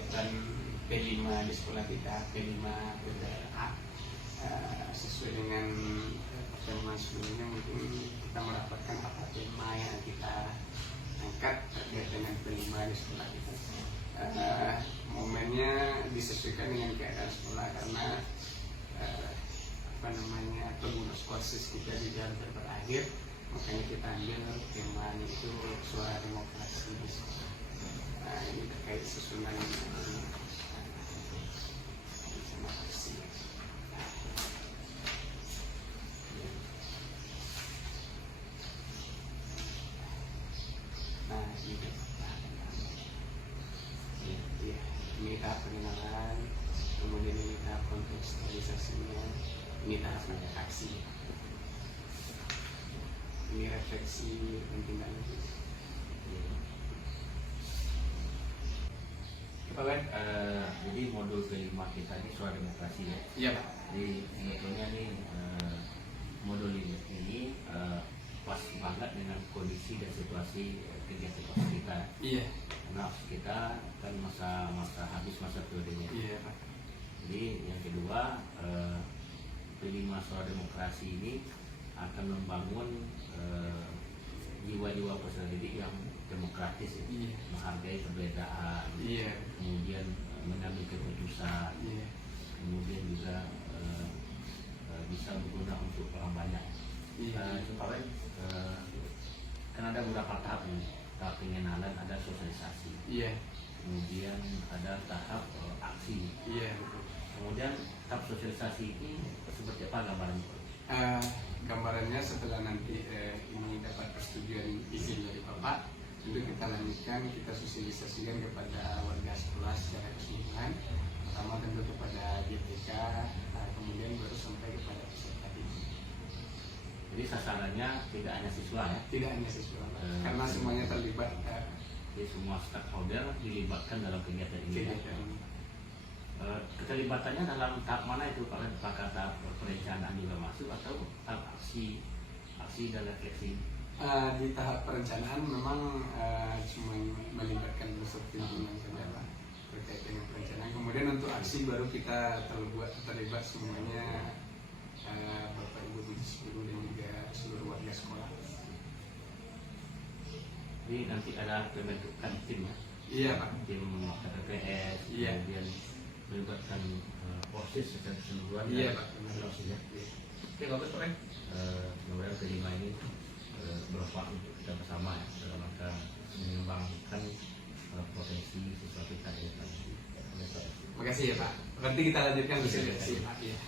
kegiatan P5 di sekolah kita, P5 PPRA. Sesuai dengan pertemuan sebelumnya, mungkin kita mendapatkan apa tema yang kita angkat terkait dengan P5 di sekolah kita. Momennya disesuaikan dengan keadaan sekolah karena tugas kursus kita di jalan berakhir, makanya kita ambil tema itu suara demokrasi. Ini terkait susunan demokrasi. Nah, ini tahap pengenalan, kemudian ini tahap kontekstualisasinya, ini tahap reaksi. Ini refleksi penting banget. Pak Ben, jadi modul kelima kita ini suara demokrasi ya. Iya Pak. Jadi sebetulnya nih modul ini pas banget dengan kondisi dan situasi kegiatan kita. Iya. Karena kita kan habis masa periodenya. Iya Pak. Jadi yang kedua, kelima suara demokrasi ini akan membangun jiwa-jiwa peserta didik yang demokratis ya. Iya. Menghargai perbedaan, Iya. kemudian mengambil keputusan, Iya. kemudian juga bisa berguna untuk orang banyak. Iya. Supaya kan ada beberapa tahap nih, tahap pengenalan, ada sosialisasi, Iya. kemudian ada tahap aksi. Iya. Kemudian tahap sosialisasi ini seperti apa gambarannya? Gambarannya setelah nanti ini dapat persetujuan izin dari Bapak, tentu kita lanjutkan, kita sosialisasikan kepada warga sekolah secara keseluruhan. Pertama tentu kepada GPK, kemudian baru sampai kepada peserta didik. Jadi sasarannya tidak hanya siswa ya? Tidak hanya siswa, karena semuanya terlibat. Jadi semua stakeholder dilibatkan dalam kegiatan ini. Keterlibatannya dalam tahap mana itu Pak? Apakah tahap perencanaan juga masuk atau tahap aksi dan refleksi? Di tahap perencanaan memang cuma melibatkan unsur pimpinan saja Pak, terkait dengan perencanaan. Kemudian untuk aksi baru kita terlibat semuanya, Bapak Ibu guru dan juga seluruh warga sekolah. Jadi nanti ada pembentukan tim ya? Iya Pak. Tim KPPS, Iya. kemudian melibatkan OSIS secara keseluruhan. Iya Pak. Ya. Oke, bagus Pak. Kemudian kelima ini bermanfaat untuk kita bersama ya, dalam rangka mengembangkan potensi siswa kita ini. Terima kasih ya Pak. Nanti kita lanjutkan diskusi Pak. Iya.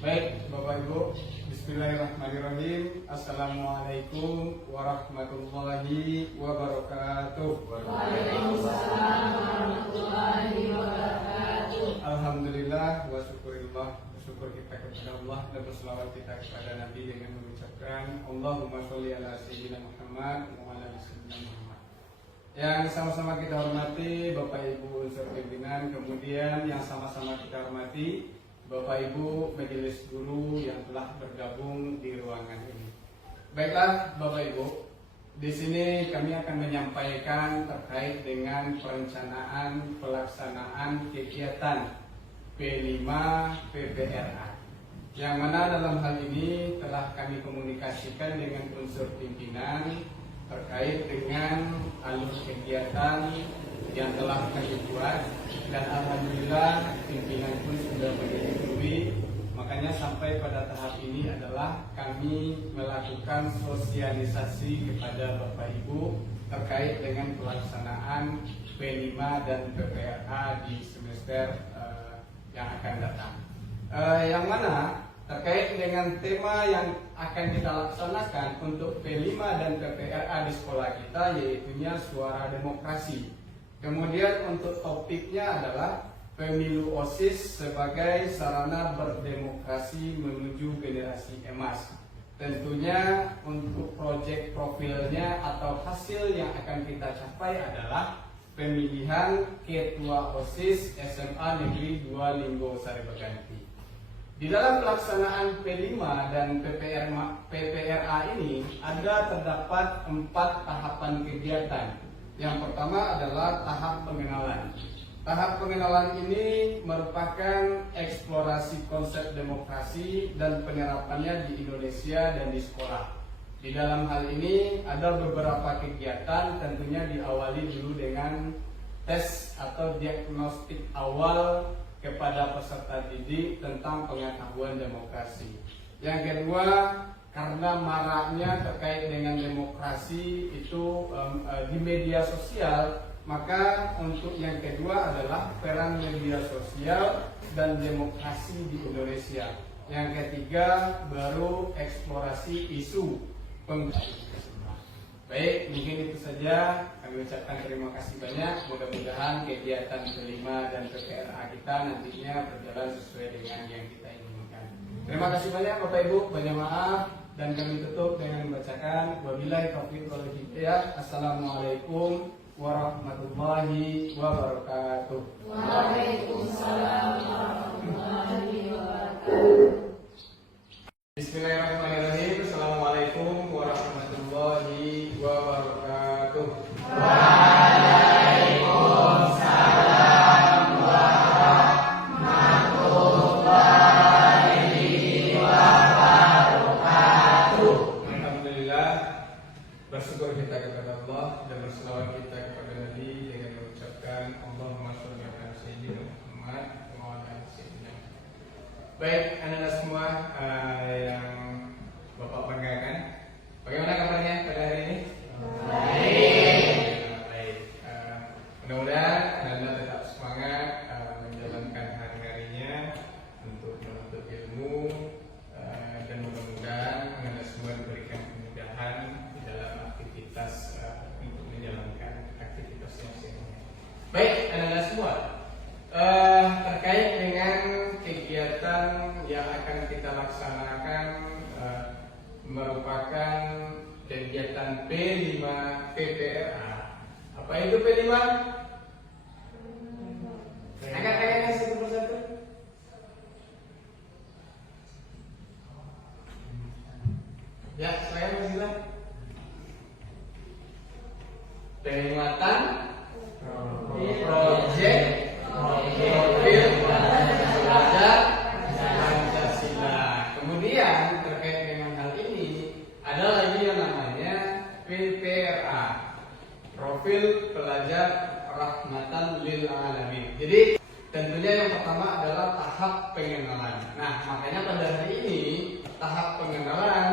Baik Bapak Ibu, Bismillahirrahmanirrahim. Assalamualaikum warahmatullahi wabarakatuh. Waalaikumsalam warahmatullahi wabarakatuh. Alhamdulillah wa syukurillah, bersyukur kita kepada Allah dan berselawat kita kepada Nabi dengan mengucapkan Allahumma sholli ala sayyidina Muhammad wa ala ali sayyidina Muhammad. Yang sama-sama kita hormati Bapak Ibu unsur pimpinan, kemudian yang sama-sama kita hormati Bapak Ibu majelis guru yang telah bergabung di ruangan ini. Baiklah Bapak Ibu, di sini kami akan menyampaikan terkait dengan perencanaan pelaksanaan kegiatan P5 PPRA, yang mana dalam hal ini telah kami komunikasikan dengan unsur pimpinan terkait dengan alur kegiatan yang telah kami buat, dan alhamdulillah pimpinan pun sudah menyetujui. Makanya sampai pada tahap ini adalah kami melakukan sosialisasi kepada Bapak Ibu terkait dengan pelaksanaan P5 dan PPRA di semester yang akan datang. Yang mana terkait dengan tema yang akan kita laksanakan untuk P5 dan PPRA di sekolah kita, yaitunya suara demokrasi. Kemudian untuk topiknya adalah pemilu OSIS sebagai sarana berdemokrasi menuju generasi emas. Tentunya untuk proyek profilnya atau hasil yang akan kita capai adalah pemilihan ketua OSIS SMA Negeri 2 Linggo Sari Baganti. Di dalam pelaksanaan P5 dan PPRA ini terdapat 4 tahapan kegiatan. Yang pertama adalah tahap pengenalan. Tahap pengenalan ini merupakan eksplorasi konsep demokrasi dan penerapannya di Indonesia dan di sekolah. Di dalam hal ini ada beberapa kegiatan, tentunya diawali dulu dengan tes atau diagnostik awal kepada peserta didik tentang pengetahuan demokrasi. Yang kedua, karena maraknya terkait dengan demokrasi itu di media sosial, maka untuk yang kedua adalah peran media sosial dan demokrasi di Indonesia. Yang ketiga baru eksplorasi isu. Baik, mungkin itu saja. Kami ucapkan terima kasih banyak. Mudah-mudahan kegiatan kelima dan PPRA kita nantinya berjalan sesuai dengan yang kita inginkan. Terima kasih banyak Bapak Ibu, banyak maaf, dan kami tutup dengan membacakan wabillahi taufiq wal hidayah. Assalamualaikum warahmatullahi wabarakatuh. Waalaikumsalam warahmatullahi wabarakatuh. Bismillahirrahmanirrahim. Assalamualaikum warahmatullahi wabarakatuh. Waalaikumsalam warahmatullahi wabarakatuh. Alhamdulillah, bersyukur kita kepada Allah dan berselawat kita kepada Nabi dengan mengucapkan Allahumma sholli ala sayyidina Muhammad wa ala ali sayyidina. Baik, anak-anak semua yang Bapak banggakan, bagaimana kabarnya pada hari ini? Baik. Mudah-mudahan Anda tetap semangat menjalankan hari-harinya untuk menuntut ilmu, dan mudah-mudahan Anda semua diberikan kemudahan di dalam aktivitas untuk menjalankan aktivitas yang sebenarnya. Baik, anak-anak semua, terkait dengan kegiatan yang akan kita laksanakan merupakan kegiatan P5 PPRA. Apa itu P5? Angkat tangannya satu persatu. Ya, saya Mas. Penguatan project profil belajar Pancasila. Kemudian terkait dengan hal ini ada lagi yang namanya PPRA, profil pelajar rahmatan lil alamin. Jadi tentunya yang pertama adalah tahap pengenalan. Nah, makanya pada hari ini tahap pengenalan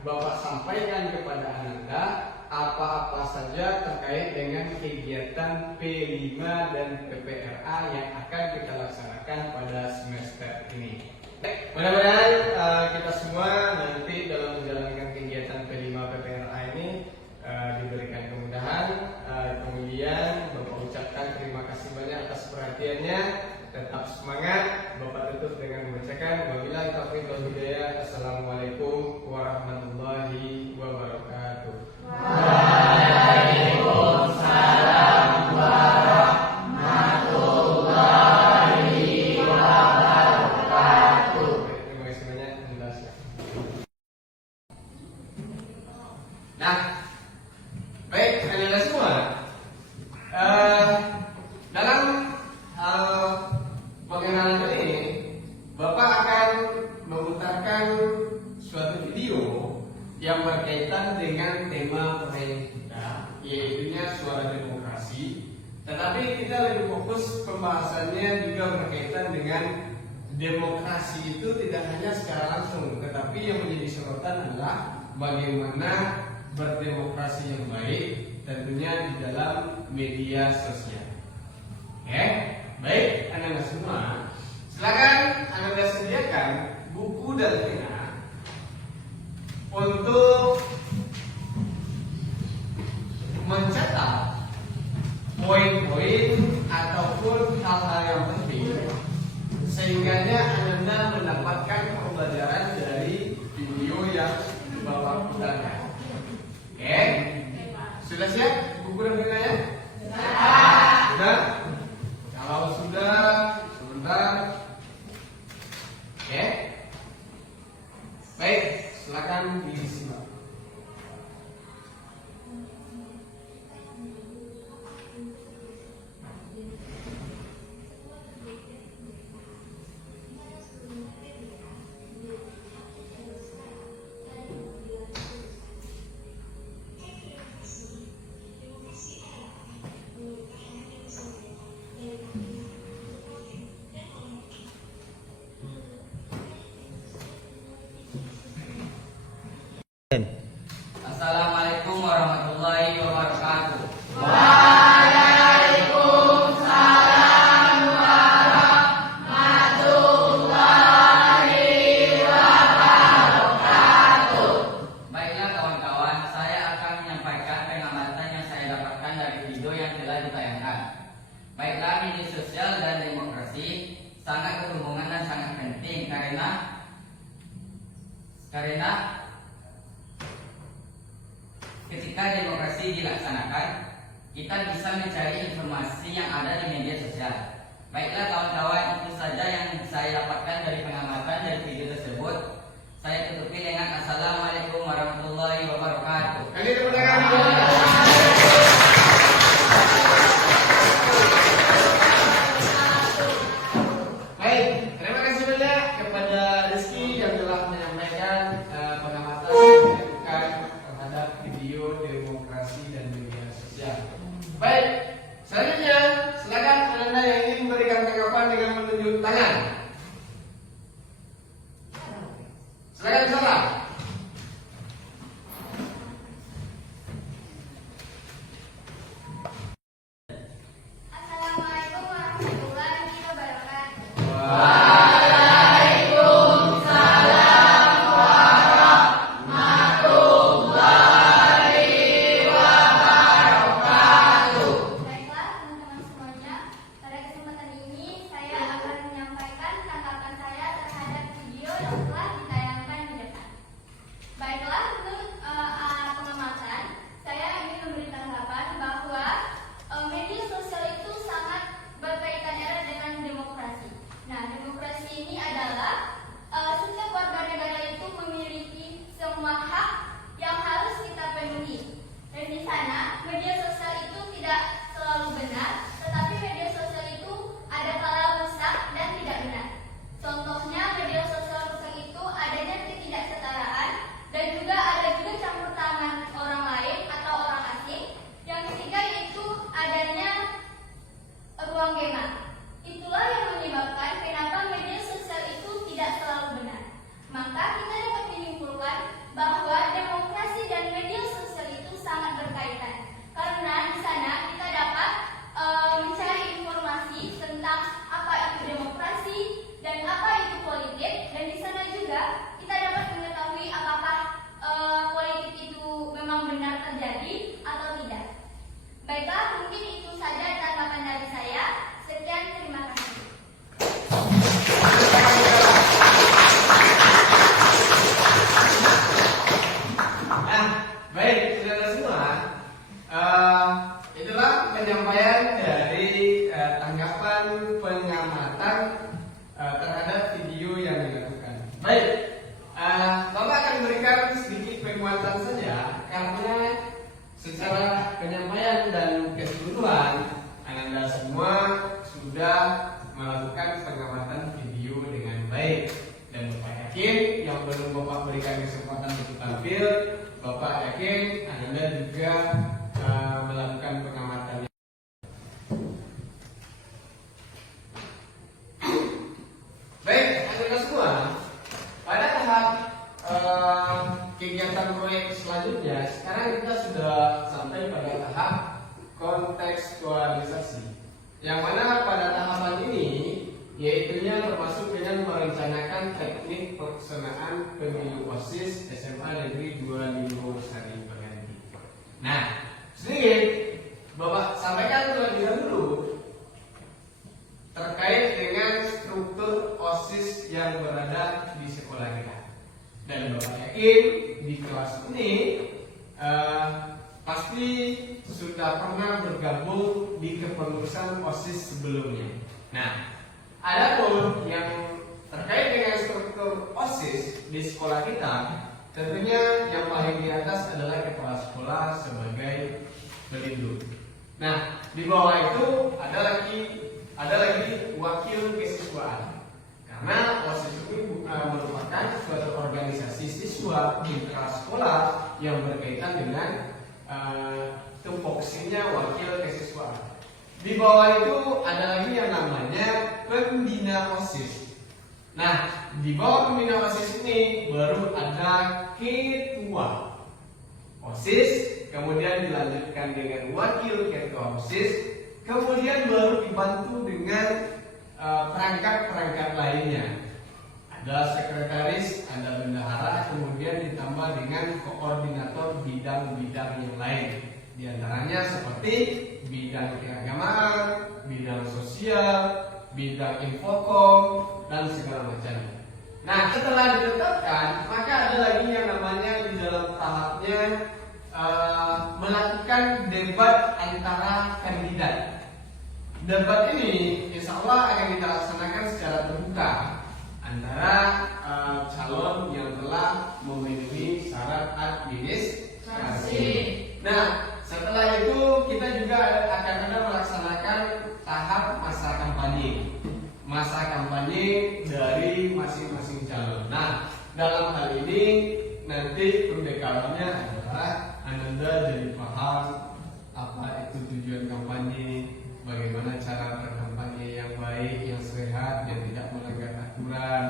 Bapak sampaikan kepada Anda apa-apa saja terkait dengan kegiatan P5 dan PPRA yang akan kita laksanakan pada semester ini. Mudah-mudahan kita semua nanti dalam menjalankan kegiatan P5 PPRA ini diberikan kemudahan. Kemudian Bapak ucapkan terima kasih banyak atas perhatiannya. Tetap semangat. Bapak tutup dengan membacakan wabillahi taufiq wal hidayah. Assalamualaikum warahmatullahi wabarakatuh. Waalaikumsalam warahmatullahi wabarakatuh. Terima kasih banyak. Nah, baik anak-anak semua, dalam pengenalan ini Bapak akan memutarkan suatu video yang berkaitan dengan tema perayaan kita, yaitu suara demokrasi. Tetapi kita lebih fokus pembahasannya juga berkaitan dengan demokrasi itu tidak hanya secara langsung, tetapi yang menjadi sorotan adalah bagaimana berdemokrasi yang baik, tentunya di dalam media sosial. Oke, baik anak-anak semua, silakan Anda sediakan buku dan pena untuk mencatat poin-poin ataupun hal-hal yang penting, sehingga Anda mendapatkan pembelajaran dari video yang Bapak putarkan. Oke, sudah siap buku dan penanya? Sudah? Kalau sudah, sebentar. Oke. Silakan disimak. Assalamualaikum warahmatullahi wabarakatuh. Baiklah kawan-kawan, saya akan menyampaikan pengamatan yang saya dapatkan dari video yang telah ditayangkan. Baiklah, media sosial dan demokrasi sangat berhubungan dan sangat penting karena ketika demokrasi dilaksanakan, kita bisa mencari informasi yang ada di media sosial. Baiklah kawan-kawan, itu saja yang saya dapatkan dari pengamatan dari video tersebut. Saya tutupi dengan Assalamualaikum warahmatullahi wabarakatuh. Kali kepada kami. Baik, terima kasih banyak kepada Rizky yang telah menyampaikan pengamatan yang dilakukan terhadap video demokrasi dan media sosial. Baik, selanjutnya silakan Anda yang ingin memberikan tanggapan dengan menunjuk tangan. Silakan bicara. Assalamualaikum warahmatullahi wabarakatuh. Baiklah teman-teman semuanya, pada kesempatan ini saya akan menyampaikan tanggapan saya terhadap video yang telah ditayangkan di depan. Baiklah, menurut pengamatan, saya ingin memberi tanggapan bahwa media sosial itu sangat berkaitan erat dengan demokrasi. Nah, demokrasi ini adalah setiap warga negara itu memiliki semua hak yang harus kita penuhi. Dan di sana, media sosial itu tidak selalu benar, tetapi media sosial itu ada kala rusak dan tidak benar. Contohnya, media sosial rusak itu adanya ketidaksetaraan dan juga ada juga campur tangan orang lain atau orang asing. Yang ketiga yaitu adanya ruang gema. Itulah yang menyebabkan kenapa media sosial itu tidak selalu benar. Maka kita dapat menyimpulkan bahwa demokrasi dan media sosial itu sangat berkaitan. Karena di sana kita dapat mencari informasi tentang apa itu demokrasi dan apa itu politik, dan di sana juga kita dapat mengetahui apakah politik itu memang benar terjadi atau tidak. Baiklah, mungkin itu saja tanggapan dari saya. Sekian, terima kasih. Nah, baik, saudara semua, itulah penyampaian dari tanggapan pengamatan terhadap video yang dilakukan. Baik, Bapak akan memberikan sedikit penguatan saja karena secara penyampaian dan keseluruhan Anda semua sudah melakukan pengamatan video dengan baik. Dan Bapak yakin yang belum Bapak berikan kesempatan untuk tampil, Bapak yakin Anda juga melakukan pengamatan. Baik, Anda semua, pada tahap kegiatan proyek selanjutnya, sekarang kita sudah sampai pada tahap kontekstualisasi, yang mana pada tahapan ini yaitunya termasuk dengan merencanakan teknik pelaksanaan pemilu OSIS SMA Negeri 2 Limbo Sari Pengganti. Nah, sedikit Bapak sampaikan terlebih dahulu terkait dengan struktur OSIS yang berada di sekolah kita. Dan Bapak yakin di kelas ini pasti sudah pernah bergabung di kepengurusan OSIS sebelumnya. Nah, adapun yang terkait dengan struktur OSIS di sekolah kita, Tentunya yang paling di atas adalah kepala sekolah sebagai pelindung. Nah, di bawah itu ada lagi wakil kesiswaan. Karena OSIS itu merupakan suatu organisasi siswa intra sekolah yang berkaitan dengan tupoksinya wakil kesiswaan. Di bawah itu ada lagi yang namanya pembina OSIS. Nah, di bawah pembina OSIS ini baru ada ketua OSIS, kemudian dilanjutkan dengan wakil ketua OSIS, kemudian baru dibantu dengan perangkat-perangkat lainnya. Ada sekretaris, ada bendahara, kemudian ditambah dengan koordinator bidang-bidang yang lain. Di antaranya seperti bidang keagamaan, bidang sosial, bidang infokom, dan segala macamnya. Nah, setelah ditetapkan, maka ada lagi yang namanya di dalam tahapnya melakukan debat antara kandidat. Debat ini insya Allah akan kita laksanakan secara terbuka antara calon yang telah memenuhi syarat administrasi. Nah, setelah itu kita juga akan ada melaksanakan tahap masa kampanye. Masa kampanye dari masing-masing calon. Nah, dalam hal ini nanti pembekalannya adalah Anda jadi paham apa itu tujuan kampanye, bagaimana cara berkampanye yang baik, yang sehat, yang tidak melanggar aturan.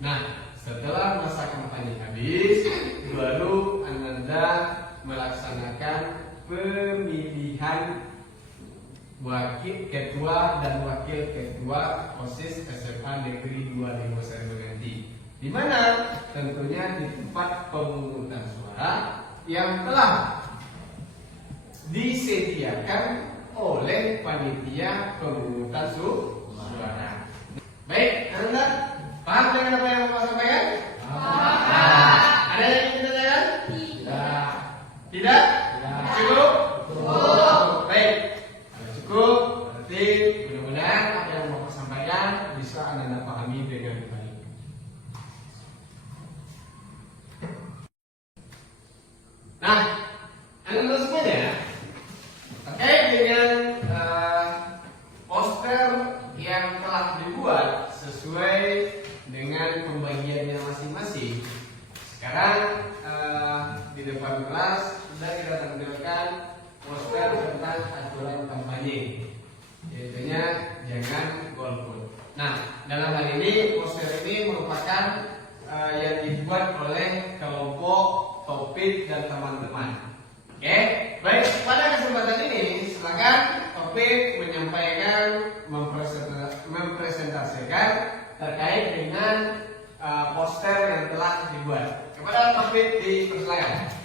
Nah, setelah masa kampanye habis, baru Anda melaksanakan pemilihan wakil ketua dan wakil ketua OSIS SMA Negeri 25 Sariwangi, di mana tentunya di tempat pemungutan suara yang telah disediakan oleh panitia pemungutan suara. Baik, Anda paham dengan apa yang Bapak sampaikan? Ada yang ingin ditanyakan? Tidak? Cukup? Baik. Kalau cukup, berarti mudah-mudahan apa yang Bapak sampaikan bisa Anda pahami dengan baik. Nah, Anda semuanya terkait dengan poster yang telah dibuat sesuai dengan pembagiannya masing-masing. Sekarang di depan kelas sudah kita tampilkan poster tentang aturan kampanye, yaitunya jangan golput. Nah, dalam hal ini poster ini merupakan yang dibuat oleh kelompok Topik dan teman-teman. Oke, baik, pada kesempatan ini silakan Topik menyampaikan, mempresentasikan terkait dengan poster yang telah dibuat. Kepada Topik dipersilakan.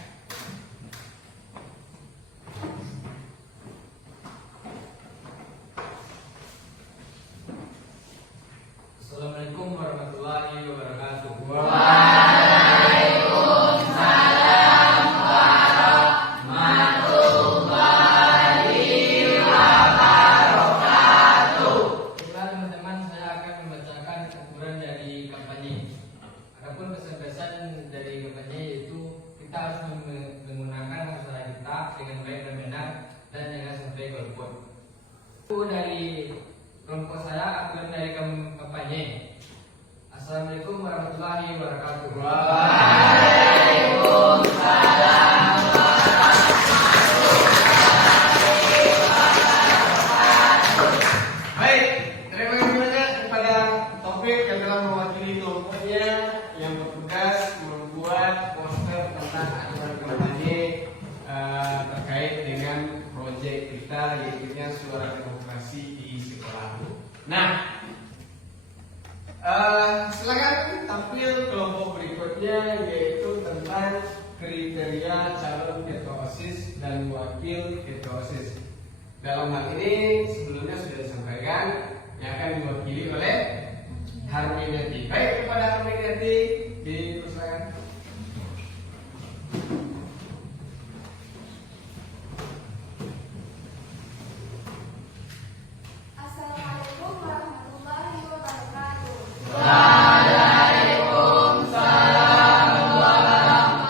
Assalamualaikum warahmatullahi wabarakatuh. Baiklah teman-teman, saya akan membacakan aturan dari kampanye. Adapun pesan-pesan dari kampanye yaitu kita harus menggunakan hak suara kita dengan baik dan benar dan jangan sampai golput. Itu dari kelompok saya aturan dari kampanye. Assalamualaikum warahmatullahi wabarakatuh. Baik, terima kasih banyak kepada Topik yang telah mewakili kelompoknya yang bertugas membuat poster tentang aturan kampanye terkait dengan proyek kita yaitu Suara Demokrasi di Sekolah. Nah, silakan tampil kelompok berikutnya yaitu tentang kriteria calon ketua OSIS dan wakil ketua OSIS. Dalam hal ini sebelumnya sudah disampaikan yang akan diwakili oleh Harminati. Baik, kepada Harminati dipersilakan. Assalamualaikum warahmatullahi wabarakatuh. Waalaikumsalam warahmatullahi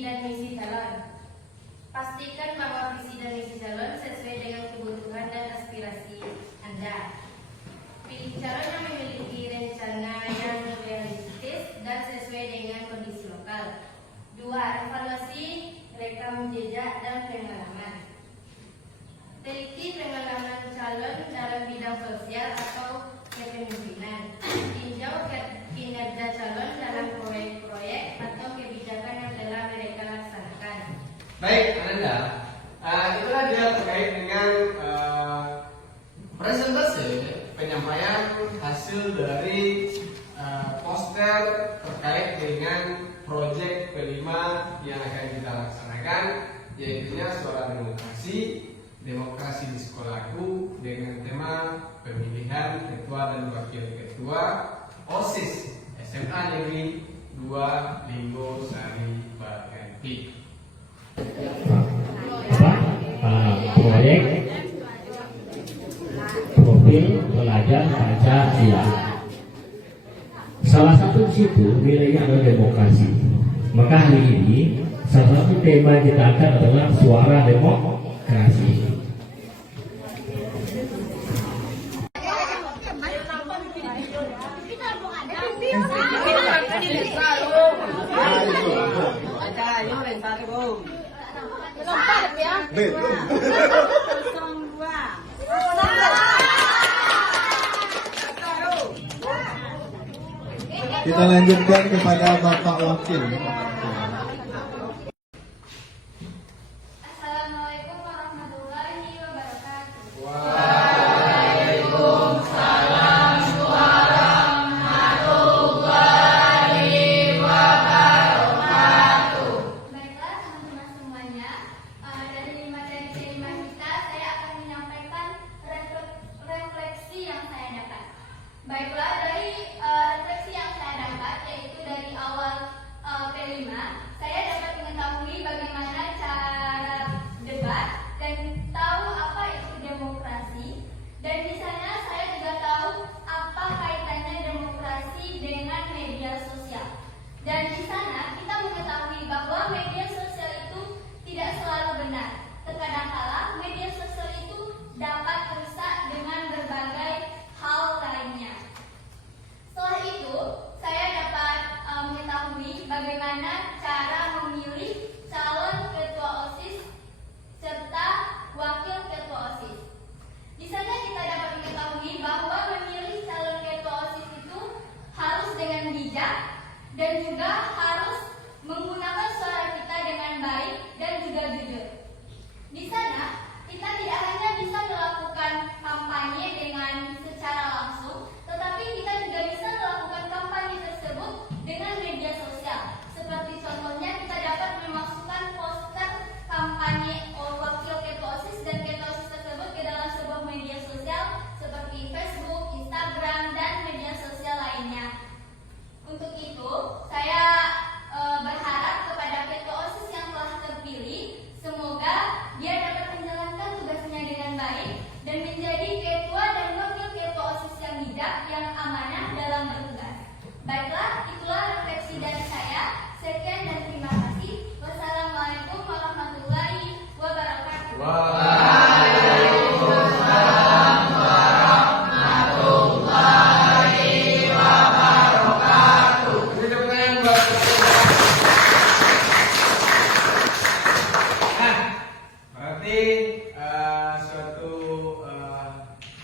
visi dan misi calon. Pastikan bahwa visi dan misi calon sesuai dengan kebutuhan dan aspirasi Anda. Pilih calon yang memiliki rencana yang realistis dan sesuai dengan kondisi lokal. 2. Evaluasi rekam jejak dan pengalaman. Teliti pengalaman calon dalam bidang sosial atau kepemimpinan. Tinjau kinerja calon dalam proyek-proyek atau kebijakan yang telah mereka laksanakan. Baik, Ananda, itulah dia terkait dengan presentase penyampaian hasil dari poster terkait dengan proyek kelima yang akan kita laksanakan, yaitu Suara Demokrasi, Demokrasi di Sekolahku, dengan tema pemilihan ketua dan wakil ketua OSIS SMA Negeri 2 Linggo Sari Bakenti. Proyek profil pelajar Pancasila. Salah satu di situ nilainya adalah demokrasi. Maka hari ini salah satu tema yang kita angkat adalah suara demokrasi. Kita lanjutkan kepada Bapak Wakil. Assalamualaikum warahmatullahi wabarakatuh. Baiklah teman-teman semuanya, dari materi kelima kita saya akan menyampaikan refleksi yang saya dapat. Baiklah, dari refleksi yang saya dapat, yaitu dari awal P5, saya dapat mengetahui bagaimana cara debat dan tahu apa itu demokrasi. Dan di sana saya juga tahu apa kaitannya demokrasi dengan media sosial. Dan di sana kita mengetahui bahwa media sosial itu tidak selalu benar. Terkadang kala media sosial itu dapat rusak dengan berbagai hal lainnya. Setelah itu, saya dapat mengetahui bagaimana cara memilih calon ketua OSIS serta wakil ketua OSIS. Di sana kita dapat mengetahui bahwa memilih calon ketua OSIS itu harus dengan bijak dan juga harus menggunakan suara kita dengan baik dan juga jujur. Di sana kita tidak hanya bisa melakukan kampanye dengan secara langsung, tetapi kita juga bisa melakukan kampanye tersebut dengan media sosial. Seperti contohnya kita dapat memasukkan poster kampanye wakil ketua OSIS dan ketua OSIS tersebut ke dalam sebuah media sosial seperti Facebook, Instagram, dan media sosial lainnya. Untuk itu, saya berharap kepada ketua OSIS yang telah terpilih, semoga dia dapat menjalankan tugasnya dengan baik dan menjadi ketua dan wakil ketua OSIS yang bijak, yang amanah dalam bertugas. Baiklah, itulah refleksi dari saya. Sekian dan terima kasih. Wassalamualaikum warahmatullahi wabarakatuh. Berarti suatu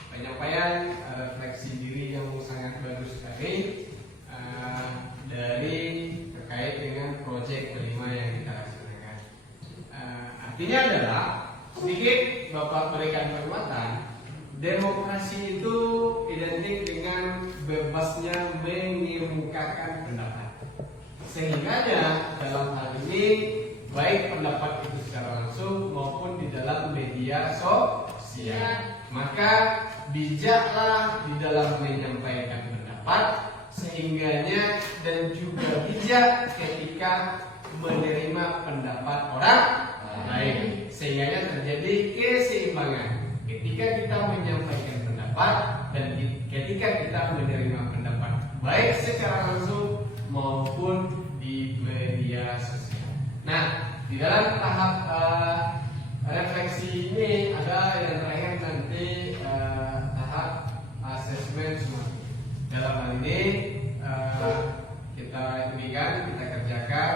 penyampaian refleksi diri yang sangat bagus sekali dari terkait dengan proyek kelima yang kita laksanakan. Artinya adalah sedikit Bapak berikan penguatan, demokrasi itu identik dengan bebasnya mengemukakan pendapat. Sehingga dalam hal ini baik pendapat itu secara langsung maupun di dalam media sosial, maka bijaklah di dalam menyampaikan pendapat, sehingganya dan juga bijak ketika menerima pendapat orang lain, sehingganya terjadi keseimbangan ketika kita menyampaikan pendapat dan ketika kita menerima pendapat baik secara langsung maupun di media sosial. Nah, di dalam tahap refleksi ini ada yang terakhir nanti tahap asesmen semua. Dalam hal ini kita berikan, kita kerjakan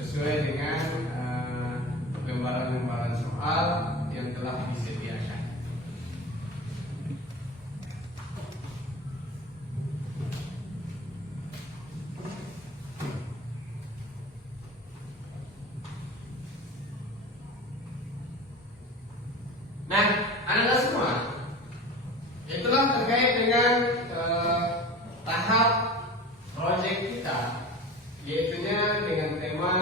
sesuai dengan lembaran-lembaran soal yang telah disediakan. Nah, anak-anak semua, itulah terkait dengan tahap proyek kita, yaitunya dengan tema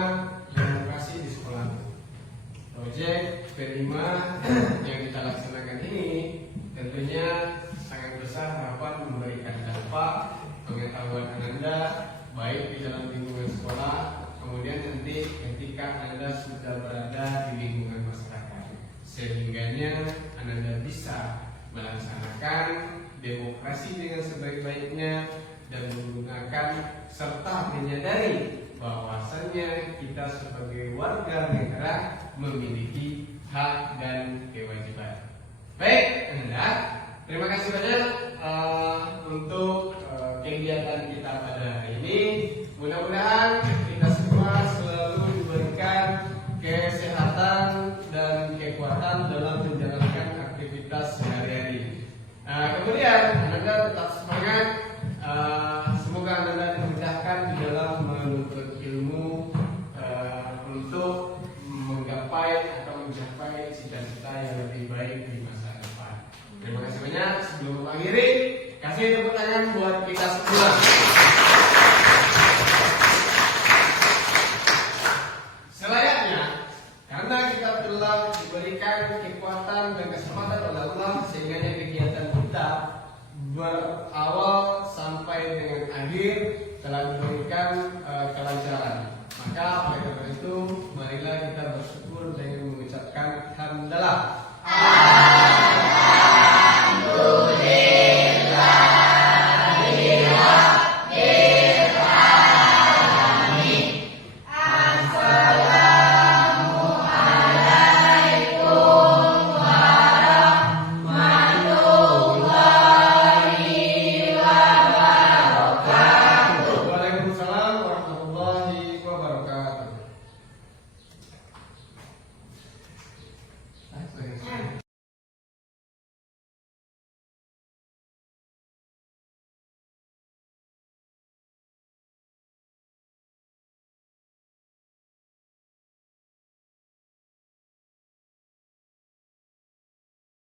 demokrasi di sekolah. Proyek kelima yang kita laksanakan ini tentunya sangat besar harapan memberikan dampak pengetahuan Ananda baik di dalam lingkungan sekolah, kemudian nanti ketika Anda sudah berada di lingkungan masyarakat, sehingganya Ananda bisa melaksanakan demokrasi dengan sebaik-baiknya dan menggunakan serta menyadari bahwasannya kita sebagai warga negara memiliki hak dan kewajiban. Baik, Ananda, terima kasih banyak untuk kegiatan kita pada hari ini. Mudah-mudahan kita semua selalu diberikan kesehatan dan kekuatan dalam menjalankan aktivitas sehari-hari. Kemudian Ananda tetap semangat. Semoga Ananda dimudahkan di dalam menuntut ilmu untuk menggapai atau mencapai cita-cita yang lebih baik di masa depan. Terima kasih banyak. Sebelum mengakhiri, kasih tepuk tangan buat kita semua. Selayaknya, karena kita telah diberikan kekuatan dan kesempatan oleh Allah sehingga kegiatan kita berawal sampai dengan akhir telah diberikan kelancaran. Maka oleh karena itu marilah kita bersyukur dengan mengucapkan hamdalah.